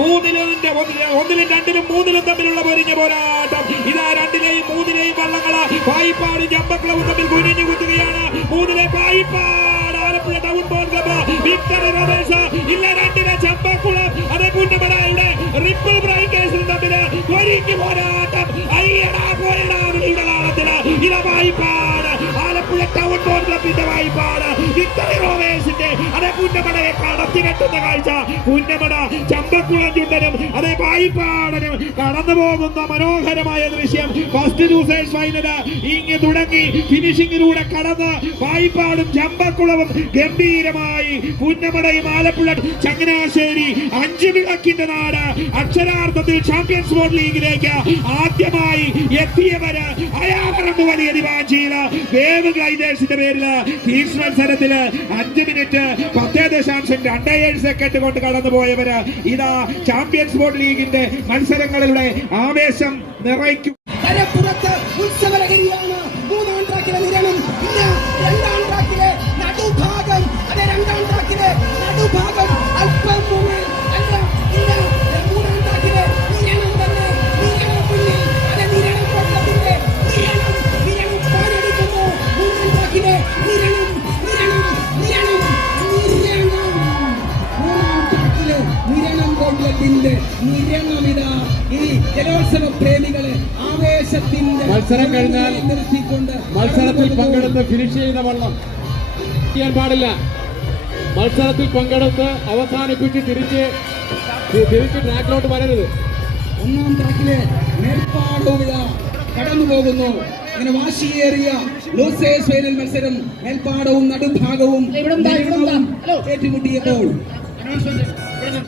മൂന്നിലും ഒന്നിലും രണ്ടിലും മൂന്നിലും തമ്മിലുള്ള പൊരിഞ്ഞ പോരാട്ടം. ഇതാ രണ്ടിലെയും മൂന്നിലെയും വള്ളങ്ങൾ. പായിപ്പാട് ജമ്പക്കളവും തമ്മിൽ കുനിഞ്ഞു കുത്തുകയാണ്. മൂന്നിലെ Payippad Alappuzha town boat club Victor Ramesh ഇല്ല രണ്ടിലെ ചമ്പക്കുളം. അതേ കുന്നമടയുടെ റിപ്പിൾ ബ്രൈറ്റേഴ്സും തമ്മിൽ കൊരിക്ക് പോരാട്ടം. അയ്യടാ പോയടാ വിളിയുടെ ഇത വായ്പാട്. ആലപ്പുഴ ടൗൺ ബോൾ ക്ലബിന്റെ വായ്പാട്. വിക്ടർ റോവേഴ്സിന്റെ അതേ പുന്നമടയെ കടത്തി കെട്ടുന്ന കാഴ്ച. ഉന്നമട ചമ്പക്കുളം ചുണ്ടനും അതേ പായിപ്പാടനും കടന്നു പോകുന്ന മനോഹരമായ ദൃശ്യം. ഫസ്റ്റ് ലൂസേഴ്സ് ഫൈനൽ ഇങ്ങ് തുടങ്ങി ഫിനിഷിങ്ങിലൂടെ കടന്ന് പായിപ്പാടും ചമ്പക്കുളവും ഗംഭീരമായി. പുന്നമടയും ആലപ്പുഴ ചങ്ങനാശ്ശേരി അഞ്ചു വിളക്കിന്റെ നാട്. അക്ഷരാർത്ഥത്തിൽ ചാമ്പ്യൻസ് ബോർഡ് ലീഗിലേക്ക് ആദ്യമായി എത്തിയവര് അയാളറമ്പ് വലിയ ദിവാഞ്ചിയിൽ വേവ് ഗ്ലൈഡേഴ്സിന്റെ പേരിൽ കിങ്സ് മത്സരത്തിൽ അഞ്ച് മിനിറ്റ് പത്തേ ദശാംശം രണ്ടേ ഏഴ് സെക്കൻഡ് കൊണ്ട് കടന്നു പോയവര് ഇതാ ചാമ്പ്യൻസ് ബോർഡ് ലീഗിന്റെ മത്സരങ്ങളിലൂടെ ആവേശം നിറയ്ക്കും ഉത്സവലഹരിയാണ് മൂന്നാം നിരണം നിരങ്ങമിത ഈ ജലോത്സവ പ്രേമികളെ ആവേശത്തിന്റെ മത്സരം കഴിഞ്ഞാൽ നിർത്തിക്കൊണ്ട് മത്സരത്തിൽ പങ്കെടുത്ത് ഫിനിഷ് ചെയ്ത വള്ളം ചെയ്യാൻ പാടില്ല. മത്സരത്തിൽ പങ്കെടുത്ത് അവസാനിപ്പിച്ച് തിരിച്ച് തിരിച്ച് ട്രാക്കിലോട്ട് വരരുത്. ഒന്നാം ട്രാക്കിലെ മേൽപ്പാടവും ഇതാ കടന്നു പോകുന്നു. അങ്ങനെ വാശിയേറിയ ലൂസേഴ്സ് ഫൈനൽ മത്സരം മേൽപ്പാടവും നടുഭാഗവും. ഏറ്റുമുട്ടിയപ്പോൾ.